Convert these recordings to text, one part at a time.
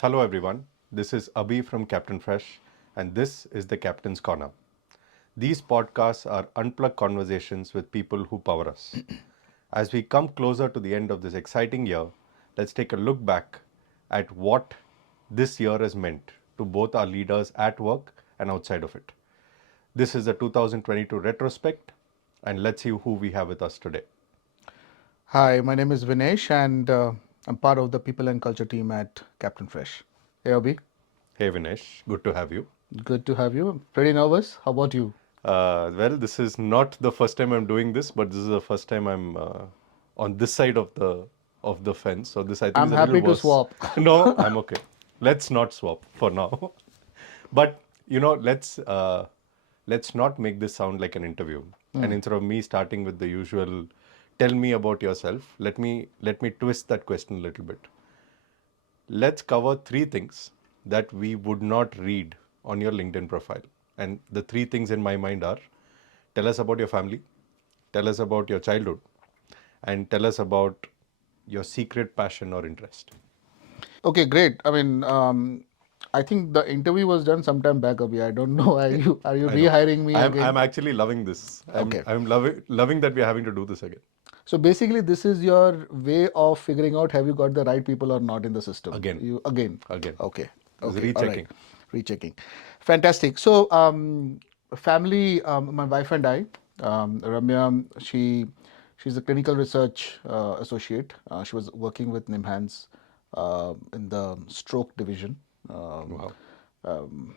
Hello everyone, this is Abhi from Captain Fresh and this is the Captain's Corner. These podcasts are unplugged conversations with people who power us. As we come closer to the end of this exciting year, let's take a look back at what this year has meant to both our leaders at work and outside of it. This is the 2022 retrospect and let's see who we have with us today. Hi, my name is Vinesh and I'm part of the People and Culture team at Captain Fresh. Hey, Abhi, Hey Vinesh, good to have you. good to have you. Pretty nervous. How about you? Well, this is not the first time I'm doing this, but this is the first time I'm on this side of the fence. So this I think I'm is a little happy to worse. swap. No, I'm okay. Let's not swap for now. But let's not make this sound like an interview. And instead of me starting with the usual, tell me about yourself. Let me twist that question a little bit. Let's cover three things that we would not read on your LinkedIn profile. And the three things in my mind are tell us about your family, tell us about your childhood, and tell us about your secret passion or interest. Okay, great. I think the interview was done sometime back, Abhi. I don't know. Are you I know. rehiring me I'm again? actually loving this. I'm Okay. I'm loving that we're having to do this again. So basically, this is your way of figuring out have you got the right people or not in the system. Again. You again. Again. Okay. This is Okay. All right. rechecking. Rechecking. Fantastic. So family, my wife and I, Ramya, she's a clinical research associate. She was working with NIMHANS in the stroke division. Um, Wow. um,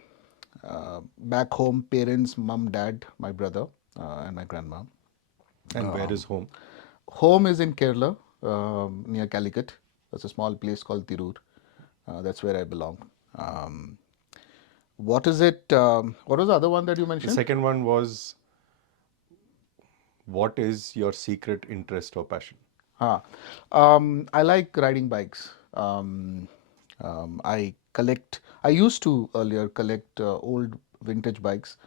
Back home, parents, mom, dad, my brother, and my grandma. And where is home? Home is in Kerala, near Calicut. There's a small place called Tirur. That's where I belong. Um, what is it? What was the other one that you The mentioned? second one was what is your secret interest or passion? Ah, I like riding bikes. I collect. I used to earlier collect old vintage bikes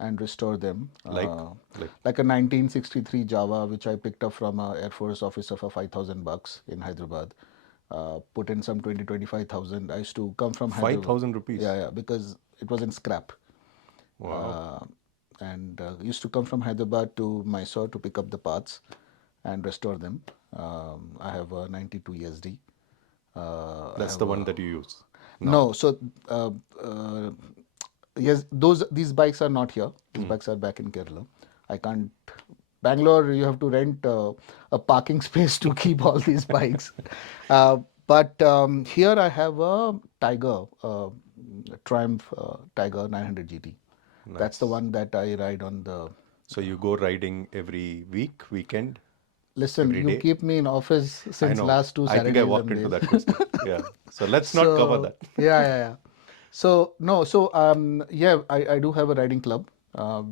and restore them. Like? Like Like a 1963 Java, which I picked up from a Air Force officer for $5,000 in Hyderabad. Put in some 25,000. I used to come from Hyderabad. 5,000 rupees. Yeah, because it was in scrap. Wow. uh, and used to come from Hyderabad to Mysore to pick up the parts and restore them. I have a 92 ESD. I That's have the one a that you use now. no. So yes, these bikes are not here. These Hmm. bikes are back in Kerala. I can't. Bangalore, you have to rent a parking space to keep all these bikes. But here I have a Tiger, Triumph Tiger 900 GT. That's the Nice. one that I ride on the. So you go riding every week, weekend, Listen, every you day? keep me in office I since know. last two I think I Saturdays walked and into days. that question. Yeah. So let's not cover So that. yeah. So no, so yeah, I do have a riding club.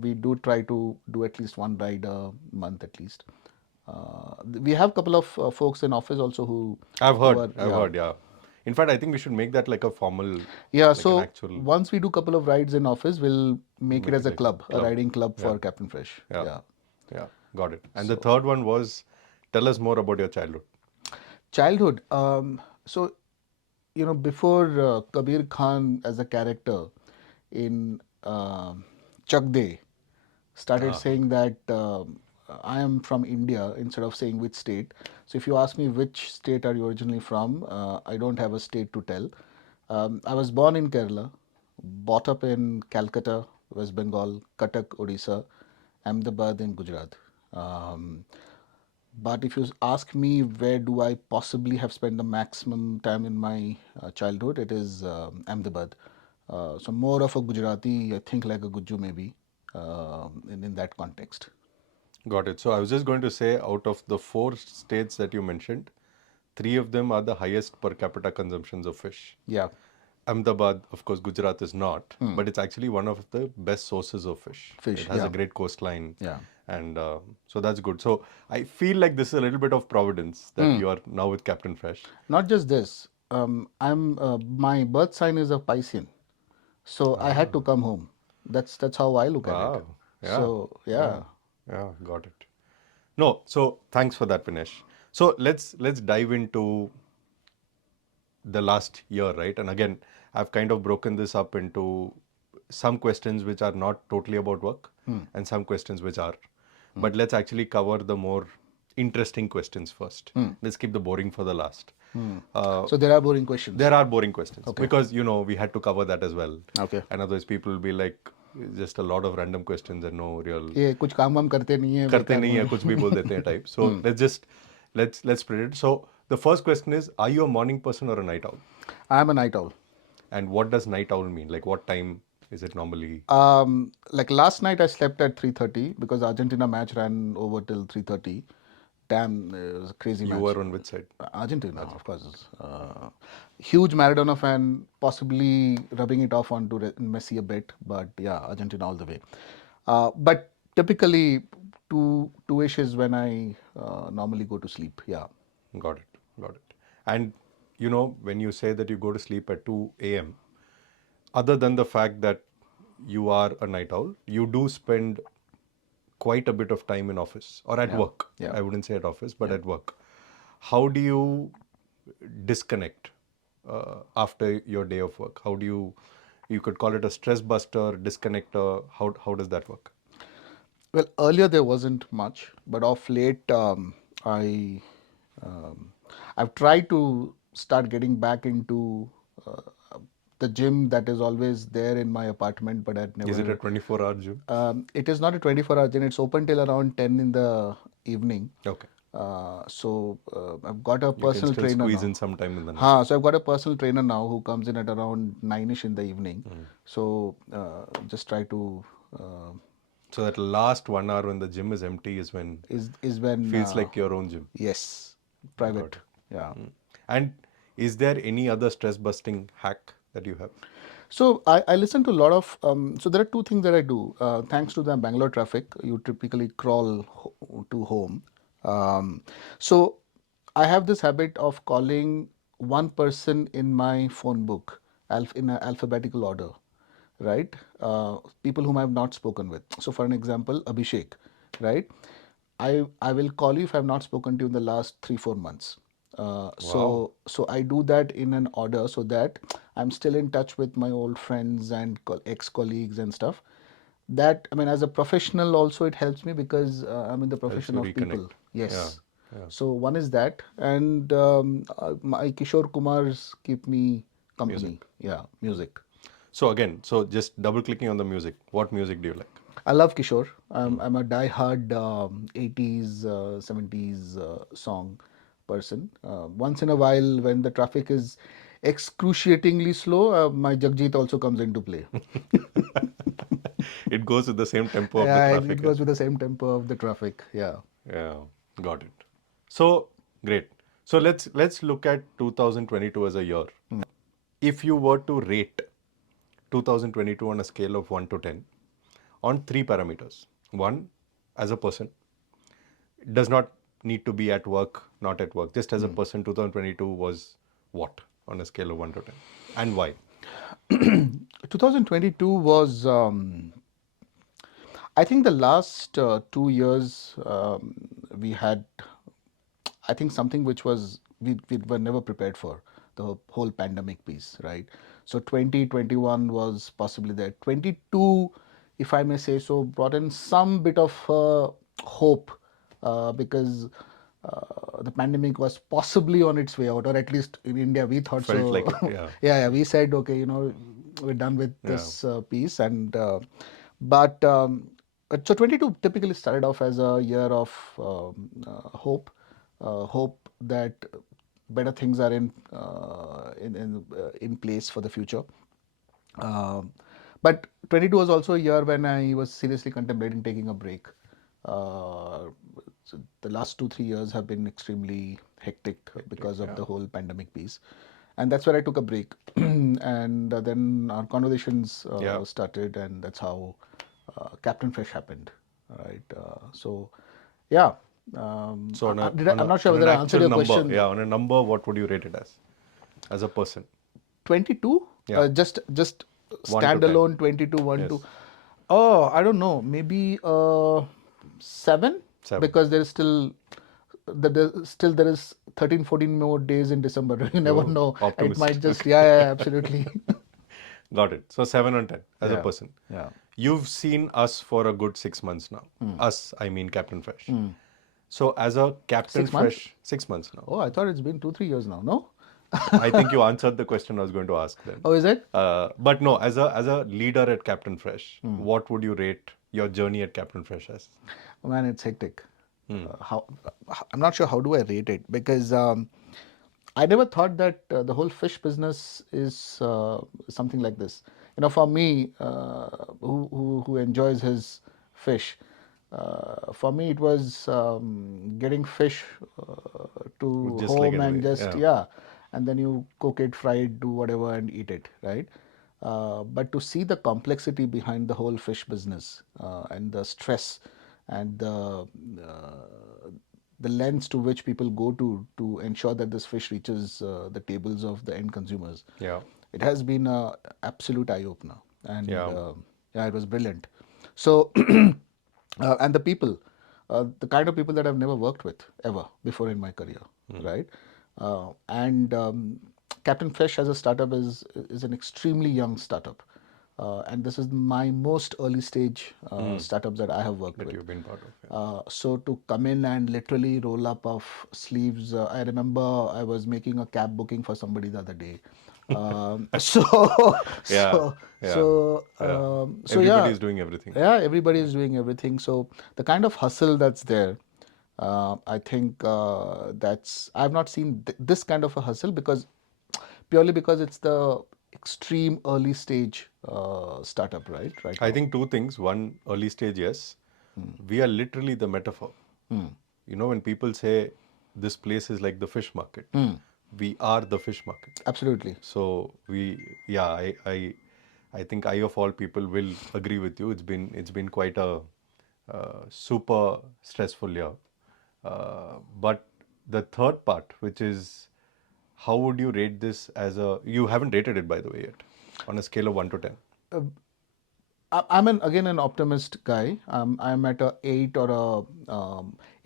We do try to do at least one ride a month at least. We have couple of folks in office also who are I've heard, yeah. In fact, I think we should make that like a formal, yeah. like an So actual, once we do couple of rides in office, we'll make it make as it a like a club, a club. riding club Yeah. for Captain Fresh. Yeah. Yeah. Yeah. Got it. And the So third one was tell us more about your childhood. childhood. Before Kabir Khan as a character in Chak De started Ah, saying that I am from India instead of saying which state. So if you ask me which state are you originally from, I don't have a state to tell. I was born in Kerala, brought up in Calcutta, West Bengal, Cuttack, Odisha, Ahmedabad in Gujarat. Um, but if you ask me where do I possibly have spent the maximum time in my childhood, it is Ahmedabad. So more of a Gujarati, I think like a Gujju maybe, in that context. got it. So I was just going to say out of the four states that you mentioned, three of them are the highest per capita consumptions of fish. Yeah. Ahmedabad, of course, Gujarat is not, but it's actually one of the best sources of fish. It Fish. has a Yeah. great coastline, Yeah. and so that's good. So I feel like this is a little bit of providence that you are now with Captain Fresh. Not just this. I'm my birth sign is a Piscean, so I had to come home. That's how I look at it. Wow. Yeah. So Yeah. yeah. Yeah. Got it. No. So thanks for that, Vinesh. So let's dive into the last year, right? And again, I've kind of broken this up into some questions which are not totally about work and some questions which are. But let's actually cover the more interesting questions first. Let's keep the boring for the last. So there are boring questions. There are boring questions Okay. because we had to cover that as well. Okay. And otherwise, people will be like just a lot of random questions and no real. ये कुछ काम वाम करते नहीं है करते बेकार नहीं में। है कुछ भी बोल देते हैं type. So let's split it. So the first question is, are you a morning person or a night owl? I am a night owl. And what does night owl mean? Like what time is it normally? Like last night I slept at 3:30 because Argentina match ran over till 3:30. Damn, it was a crazy You match. were on which side? Argentina, of course. Huge Maradona fan, possibly rubbing it off onto Messi a bit, but yeah, Argentina all the way. But typically, two-ish is when I normally go to sleep. Yeah. Got it. Got it. And when you say that you go to sleep at 2 a.m., other than the fact that you are a night owl, you do spend quite a bit of time in office or at work. Yeah. I wouldn't say at office, but at work. How do you disconnect after your day of work? How do you could call it a stress buster, disconnector? How does that work? Well, earlier there wasn't much, but of late, I um, I've tried to start getting back into the gym that is always there in my apartment, but I'd never. Is it a 24-hour gym? It is not a 24-hour gym. It's open till around 10 in the evening. Okay. So I've got a You can personal still trainer squeeze now. in some time in the night. So I've got a personal trainer now who comes in at around 9ish in the evening. So just try to. So that last 1 hour when the gym is empty is when Is when feels like your own gym. yes, private. Yeah. And is there any other stress busting hack that you have? So I listen to a lot of. So there are two things that I do. Thanks to the Bangalore traffic, you typically crawl to home. So I have this habit of calling one person in my phone book in an alphabetical order, right? People whom I have not spoken with. So for an example, Abhishek, right? I will call you if I have not spoken to you in the last 3-4 months. So I do that in an order so that I'm still in touch with my old friends and ex-colleagues and stuff. That, I mean, as a professional also it helps me because I'm in the Helps profession you of people. reconnect. Yes. Yeah. So one is that, and my Kishore Kumars keep me company. Music. Yeah, music. So again, just double clicking on the music. What music do you like? I love Kishore. I'm a die-hard 80s, 70s song person. Once in a while, when the traffic is excruciatingly slow, my Jagjit also comes into play. It goes with the same tempo of the Yeah, traffic. it goes with the same tempo of the traffic. Yeah. Yeah, got it. So great. So let's look at 2022 as a year. If you were to rate 2022 on a scale of 1 to 10 on three parameters. One, as a person, does not need to be at work, not at work. Just as a person, 2022 was what on a scale of 1 to 10? And why? 2022 was, I think the last 2 years we had, I think something which was, we were never prepared for, the whole pandemic piece, right? So 2021 was possibly there. 22, if I may say so, brought in some bit of hope because the pandemic was possibly on its way out, or at least in India we thought Felt so. like it, yeah. Yeah, we said, okay, we're done with this piece. And so 22 typically started off as a year of hope, hope that better things are in place for the future. But 22 was also a year when I was seriously contemplating taking a break. So the last 2-3 years have been extremely hectic because of the whole pandemic piece, and that's where I took a break. And then our conversations started, and that's how Captain Fresh happened, right? So, yeah. So I'm not sure whether I answered your number, question. yeah, on a number, what would you rate it as a person? 22? Yeah. Just 1 to 10. standalone 22, 1 Yes. to. Oh, I don't know. Maybe 7? Seven. Because there is still still there is 13, 14 more days in December. You never You're know. It optimist. might just, Okay. yeah, absolutely. Got it. So 7 on 10 as a Yeah, person. yeah. You've seen us for a good 6 months now. Us, I mean Captain Fresh. So as a Captain 6 months? Fresh, 6 months now. Oh, I thought it's been 2, 3 years now. No? I think you answered the question I was going to ask then. Oh, is it? But no, as a leader at Captain Fresh, what would you rate your journey at Captain Fresh as? Man, it's hectic. How I'm not sure how do I rate it, because I never thought that the whole fish business is something like this. For me, who enjoys his fish, for me it was getting fish to Just like home and anybody. just, Yeah. yeah, and then you cook it, fry it, do whatever, and eat it, right? But to see the complexity behind the whole fish business, and the stress, and the lengths to which people go to ensure that this fish reaches the tables of the end consumers, Yeah. it has been a absolute eye opener, and Yeah. yeah, it was brilliant. So, and the people, the kind of people that I've never worked with ever before in my career, right? And Captain Fresh as a startup is an extremely young startup, and this is my most early stage startups that I have worked That with. you've been part of. Yeah. So to come in and literally roll up of sleeves, I remember I was making a cab booking for somebody the other day. So, Yeah. so, Yeah. so, Yeah. so Everybody yeah, is doing everything. yeah, everybody is doing everything. So the kind of hustle that's there, I think that's I've not seen this kind of a hustle, because purely because it's the extreme early stage startup, right I now. think two things. One, early stage, yes. We are literally the metaphor. When people say this place is like the fish market, we are the fish market. Absolutely. So yeah, I think I of all people will agree with you. It's been quite a super stressful year. But the third part, which is how would you rate this as a? You haven't rated it by the way yet, on a scale of 1 to 10. I'm again an optimist guy. I'm at a 8 or a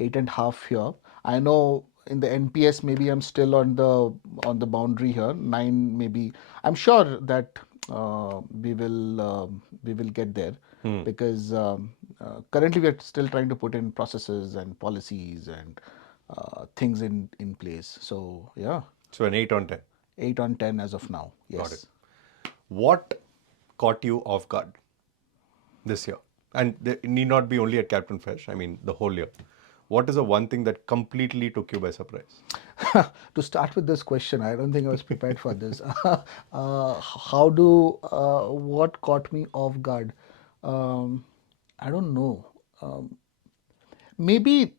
8.5 here. I know in the NPS maybe I'm still on the boundary here. 9 maybe. I'm sure that we will get there, because currently we are still trying to put in processes and policies and things in place. So yeah, So an 8 on 10. 8 on 10 as of now. Got it. Yes. What caught you off guard this year? And it need not be only at Captain Fresh. I mean the whole year. What is the one thing that completely took you by surprise? To start with this question, I don't think I was prepared for this. How do what caught me off guard? Um, I don't know. Um, maybe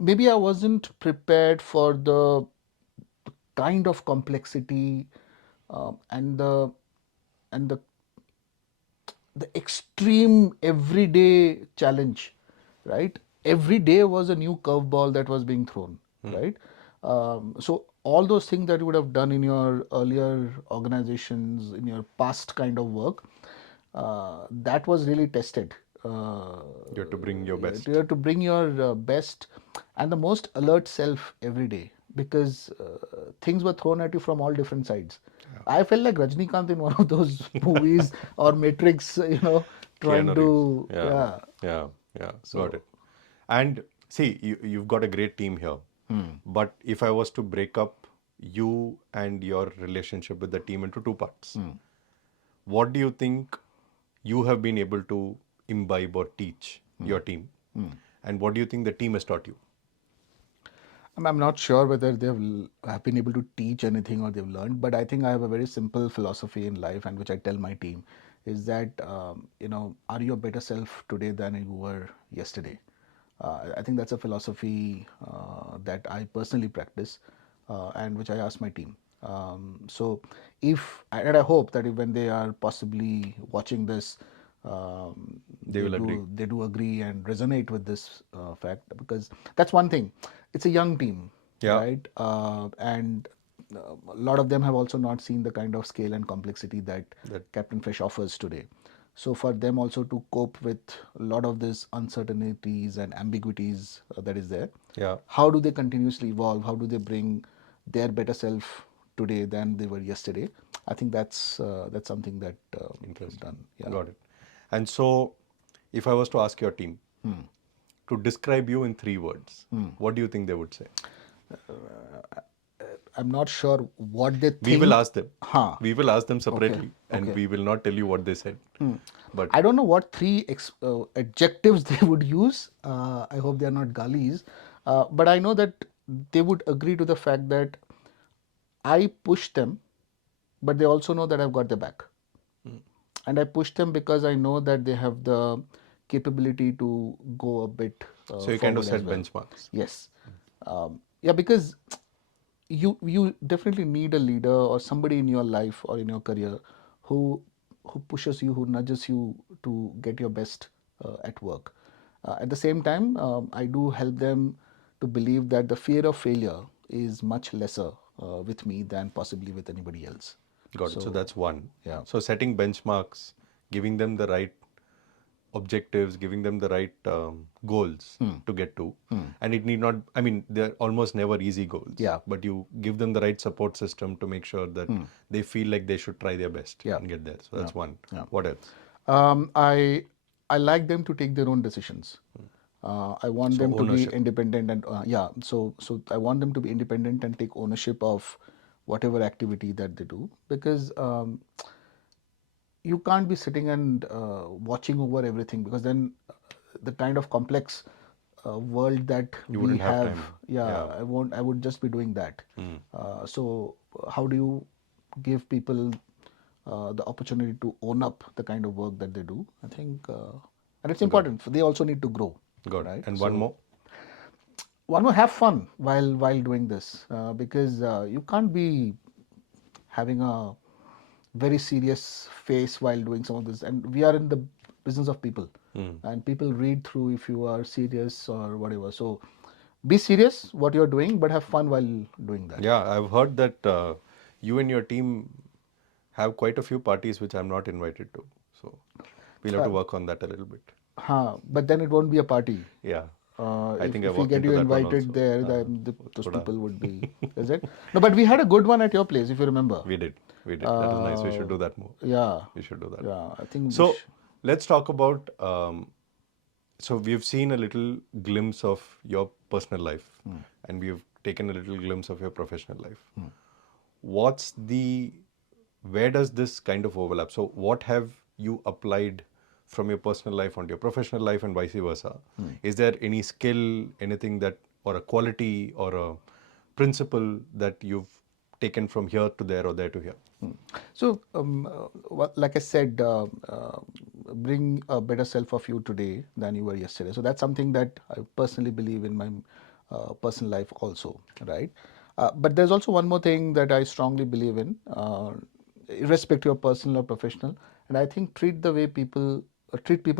maybe I wasn't prepared for the kind of complexity, and the extreme everyday challenge, right? Every day was a new curveball that was being thrown, right? So all those things that you would have done in your earlier organizations, in your past kind of work, that was really tested. You have to bring your You best. have to bring your best and the most alert self every day, because things were thrown at you from all different sides. I felt like Rajnikant in one of those movies or Matrix, trying Keanu Reeves. to, Yeah, yeah. yeah, yeah. Got So, it. And see, you've got a great team here. But if I was to break up you and your relationship with the team into two parts, what do you think you have been able to imbibe or teach your team? And what do you think the team has taught you? I'm not sure whether have been able to teach anything or they've learned, but I think I have a very simple philosophy in life, and which I tell my team is that, are you a better self today than you were yesterday? I think that's a philosophy that I personally practice, and which I ask my team. So, and I hope that if, when they are possibly watching this, They will agree. they do agree and resonate with this fact, because that's one thing. It's a young team, Yeah. right? And a lot of them have also not seen the kind of scale and complexity that That Captain Fresh offers today. So for them also to cope with a lot of these uncertainties and ambiguities that is there, Yeah. how do they continuously evolve? How do they bring their better self today than they were yesterday? I think that's something that we've Interesting. done. Yeah. Got it. And so, if I was to ask your team to describe you in 3 words, what do you think they would say? I'm not sure what they We will think. ask them. Huh. We will ask them Okay. separately, and Okay. we will not tell you what they said. But I don't know what three adjectives they would use. I hope they are not gullies. But I know that they would agree to the fact that I push them, but they also know that I've got their back. And I push them because I know that they have the capability to go a bit so you kind of forward as set well. benchmarks. Yes. Yeah, because you definitely need a leader or somebody in your life or in your career who who pushes you, who nudges you to get your best at work. At the same time, I do help them to believe that the fear of failure is much lesser with me than possibly with anybody else. Got it. So So that's one. yeah. So setting benchmarks, giving them the right objectives, giving them the right goals to get to. And it need not, I mean, they're almost never easy goals, Yeah. but you give them the right support system to make sure that they feel like they should try their best Yeah. and get there. So that's one. Yeah. What else? Um, I I like them to take their own decisions. I want So them to be ownership. independent and yeah. So I want them to be independent and take ownership of whatever activity that they do because you can't be sitting and watching over everything because then the kind of complex world that You we wouldn't have have, time. yeah, Yeah. I would just be doing that. So how do you give people the opportunity to own up the kind of work that they do? I think, and it's Got it. important. They also need to grow, Got it. right? And one So more. one more, have fun while doing this because you can't be having a very serious face while doing some of this. And we are in the business of people, and people read through if you are serious or whatever. So be serious what you're doing, but have fun while doing that. Yeah, I've heard that you and your team have quite a few parties which I'm not invited to. So we'll have to work on that a little bit. But then it won't be a party. Yeah. I think I If we walked get into you that one invited also. there, then those Thoda. people would be. Is it? No, but we had a good one at your place, if you remember. We did. We did. That was nice. We should do that more. Yeah, We should do that. yeah. I think we So let's talk about. So we've seen a little glimpse of your personal life, and we've taken a little glimpse of your professional life. What's the? Where does this kind of overlap? So what have you applied from your personal life onto your professional life, and vice versa? Is there any skill, anything that, or a quality, or a principle that you've taken from here to there or there to here? So, like I said, bring a better self of you today than you were yesterday. So that's something that I personally believe in my personal life also, right? But there's also one more thing that I strongly believe in, irrespective of personal or professional, and I think treat people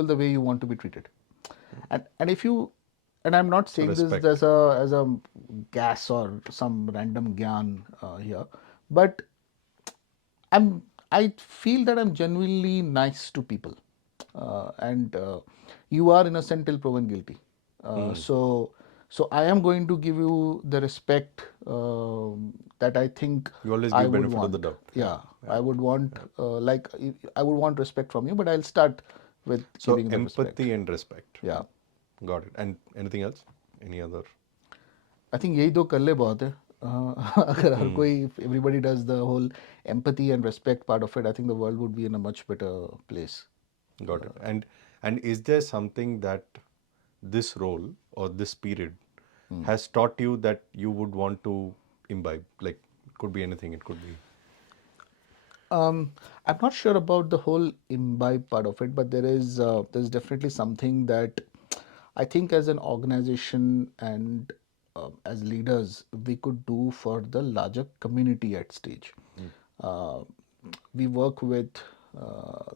the way you want to be treated. And if you, and I'm not So saying this respect. as a gas or some random gyan here, but I'm I feel that I'm genuinely nice to people, and you are innocent till proven guilty. So I am going to give you the respect that I think You always I give would benefit of the want. doubt. Yeah. Yeah, Yeah. I would want I would want respect from you, but I'll start with So giving that respect. empathy and respect. Yeah, Got it. And anything else? Any other? I think यही दो कर ले बहुत है. अगर हर कोई, if everybody does the whole empathy and respect part of it, I think the world would be in a much better place. Got it. And is there something that this role or this period has taught you that you would want to imbibe? Like, it could be anything. It could be. I'm not sure about the whole imbibe part of it, but there's definitely something that I think as an organization and as leaders we could do for the larger community at stage. Uh, we work with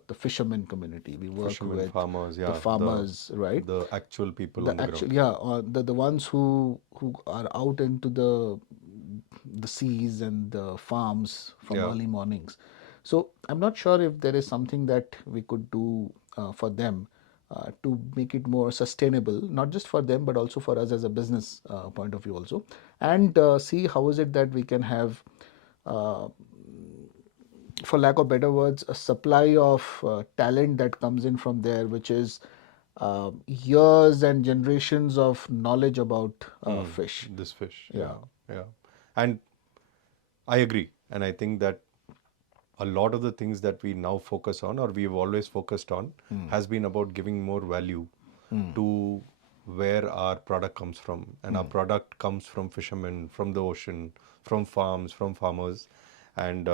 the fishermen community. We work Fishermen, with farmers, the yeah, farmers, right? the actual people The on the ground. actual, yeah, the ones who are out into the seas and the farms from Yeah. early mornings. So I'm not sure if there is something that we could do for them to make it more sustainable, not just for them but also for us as a business point of view also, and see how is it that we can have, uh, for lack of better words, a supply of talent that comes in from there, which is years and generations of knowledge about fish. This fish, Yeah. yeah, yeah. And I agree. And I think that a lot of the things that we now focus on, or we've always focused on, has been about giving more value to where our product comes from. And our product comes from fishermen, from the ocean, from farms, from farmers. And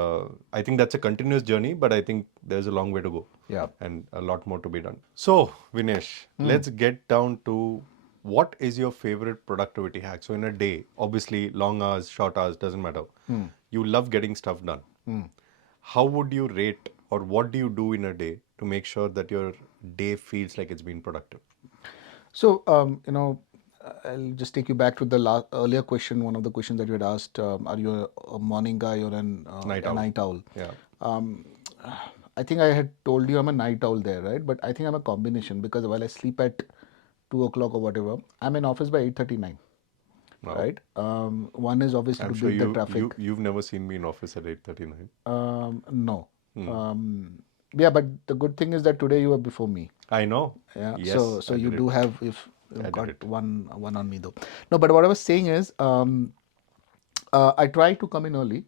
I think that's a continuous journey, but I think there's a long way to go. Yeah. And a lot more to be done. So, Vinesh, let's get down to what is your favorite productivity hack? So, in a day, obviously, long hours, short hours, doesn't matter. You love getting stuff done. How would you rate, or what do you do in a day to make sure that your day feels like it's been productive? So, I'll just take you back to the earlier question, one of the questions that you had asked. Are you a morning guy or Night a owl. night owl? Yeah. Um, I think I had told you I'm a night owl there, right? But I think I'm a combination because while I sleep at 2 o'clock or whatever, I'm in office by 8:39, Wow. right? One is obviously I'm to sure beat the traffic. you've never seen me in office at 8:39. No. Yeah, but the good thing is that today you were before me. I know. Yeah. Yes, So I you did do it. have, if I you've did got it. one on me though. No, but what I was saying is, I try to come in early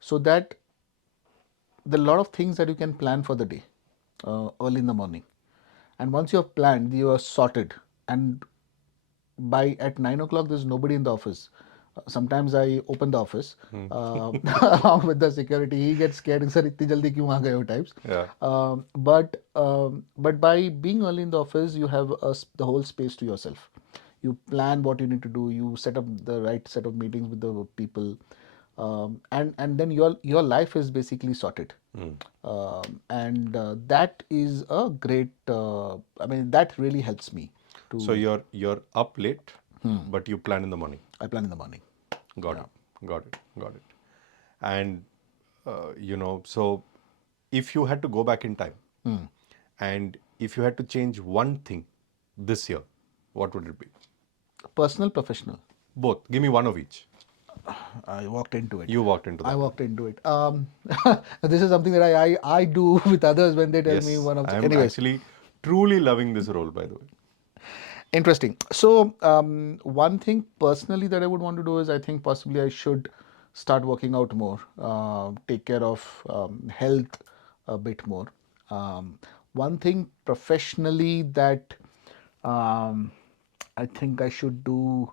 so that there are a lot of things that you can plan for the day early in the morning. And once you have planned, you are sorted. And by at 9 o'clock, there's nobody in the office. Sometimes I open the office along with the security. He gets scared. Sir, इतनी जल्दी क्यों आ गए हो types. Yeah. But by being early in the office, you have the whole space to yourself. You plan what you need to do. You set up the right set of meetings with the people, and then your life is basically sorted. And that is a great. I mean, that really helps me to. So you're up late, but you plan in the morning. I plan in the morning. Got it. Got it. Got it. And so if you had to go back in time, and if you had to change one thing this year, what would it be? Personal, professional. Both. Give me one of each. I walked into it. You walked into I that. walked into it. This is something that I do with others when they tell me Yes, one of the. I'm Anyways, actually truly loving this role, by the way. interesting. So, one thing personally that I would want to do is I think possibly I should start working out more, take care of health a bit more. One thing professionally that um, I think I should do.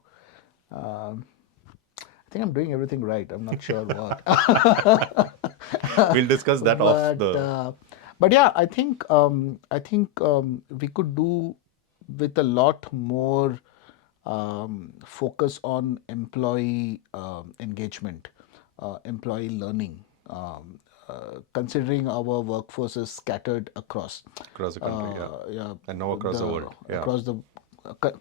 Um, I think I'm doing everything right. I'm not sure what. We'll discuss that off but the. uh, but yeah, I think we could do with a lot more focus on employee engagement, employee learning. Considering our workforce is scattered Across the country, yeah. yeah, And now across the world, yeah. across the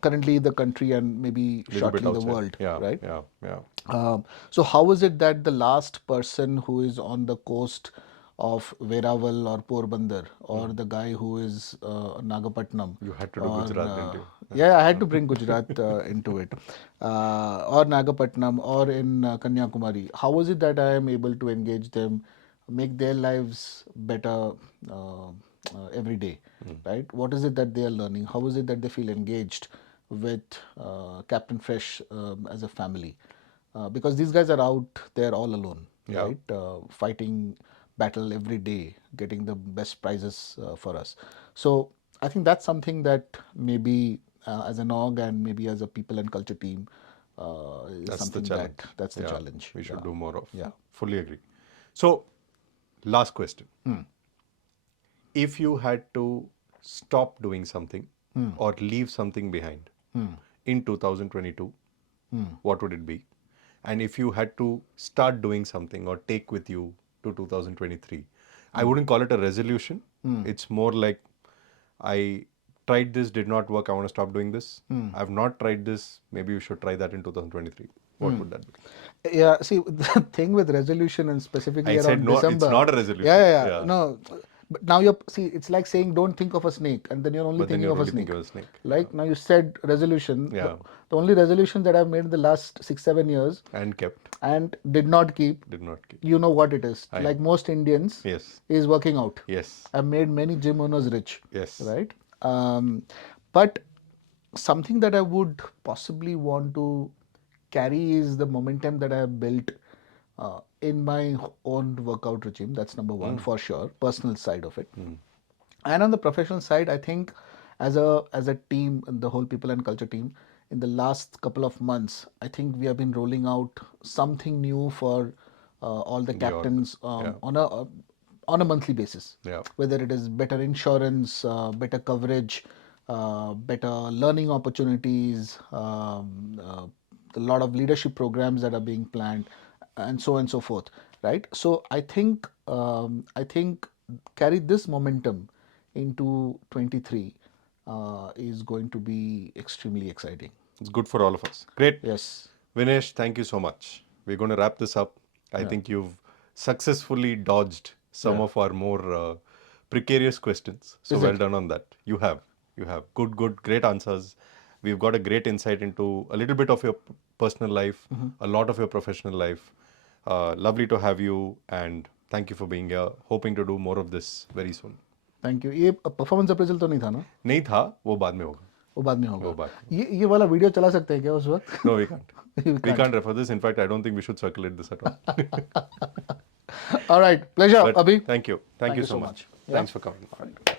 currently the country and maybe Little bit shortly the outside. world, Yeah, right? yeah, yeah. So how is it that the last person who is on the coast of Veraval or Porbandar, or the guy who is Nagapatnam, You had to do or Gujarat, didn't you? yeah, I had to bring Gujarat into it, or Nagapatnam, or in Kanyakumari. How is it that I am able to engage them, make their lives better every day, right? What is it that they are learning? How is it that they feel engaged with Captain Fresh as a family? Because these guys are out there all alone, Yeah. right? Fighting battle every day, getting the best prizes for us. So I think that's something that maybe as an org and maybe as a people and culture team is That's the something challenge. that's the Yeah, challenge. we should Yeah. do more of. Yeah. Fully agree. So, last question. If you had to stop doing something or leave something behind in 2022, what would it be? And if you had to start doing something or take with you to 2023, I wouldn't call it a resolution. It's more like I tried this, did not work, I want to stop doing this. I've not tried this, maybe you should try that in 2023. What would that be? Yeah, see, the thing with resolution and I specifically said around no, it's December. not a resolution. Yeah, yeah, yeah. Yeah. No, But now it's like saying don't think of a snake, and then you're only But then thinking you're of a only snake. thinking of a snake. Like now you said resolution. Yeah. The only resolution that I've made in the last 6-7 years And kept. and did not keep, Did not keep. you know what it is. I Like know. most Indians, Yes. is working out. Yes. I've made many gym owners rich. Yes. Right. But something that I would possibly want to carry is the momentum that I have built in my own workout regime. That's number one for sure, personal side of it. And on the professional side, I think as a team, the whole people and culture team, in the last couple of months, I think we have been rolling out something new for all the The org. captains Yeah. on a monthly basis. Yeah. Whether it is better insurance, better coverage, better learning opportunities, a lot of leadership programs that are being planned, and so on and so forth. Right. So I think carry this momentum into 23 is going to be extremely exciting. It's good for all of us. Great. Yes. Vinesh, thank you so much. We're going to wrap this up. I Yeah. think you've successfully dodged some Yeah. of our more precarious questions. So Is well it? done on that. You have. You have. Good, great answers. We've got a great insight into a little bit of your personal life, a lot of your professional life. Lovely to have you, and thank you for being here. Hoping to do more of this very soon. Thank you. ये performance appraisal तो नहीं था ना? नहीं था, वो बाद में होगा. वो बाद में वो होगा. बाद में. ये वाला वीडियो चला सकते हैं क्या उस वक्त? No, we can't. We We can't refer this. In fact, I don't think we should circulate this at all. All right. Pleasure, But Abhi. thank you. Thank you so much. Yeah. Thanks for coming.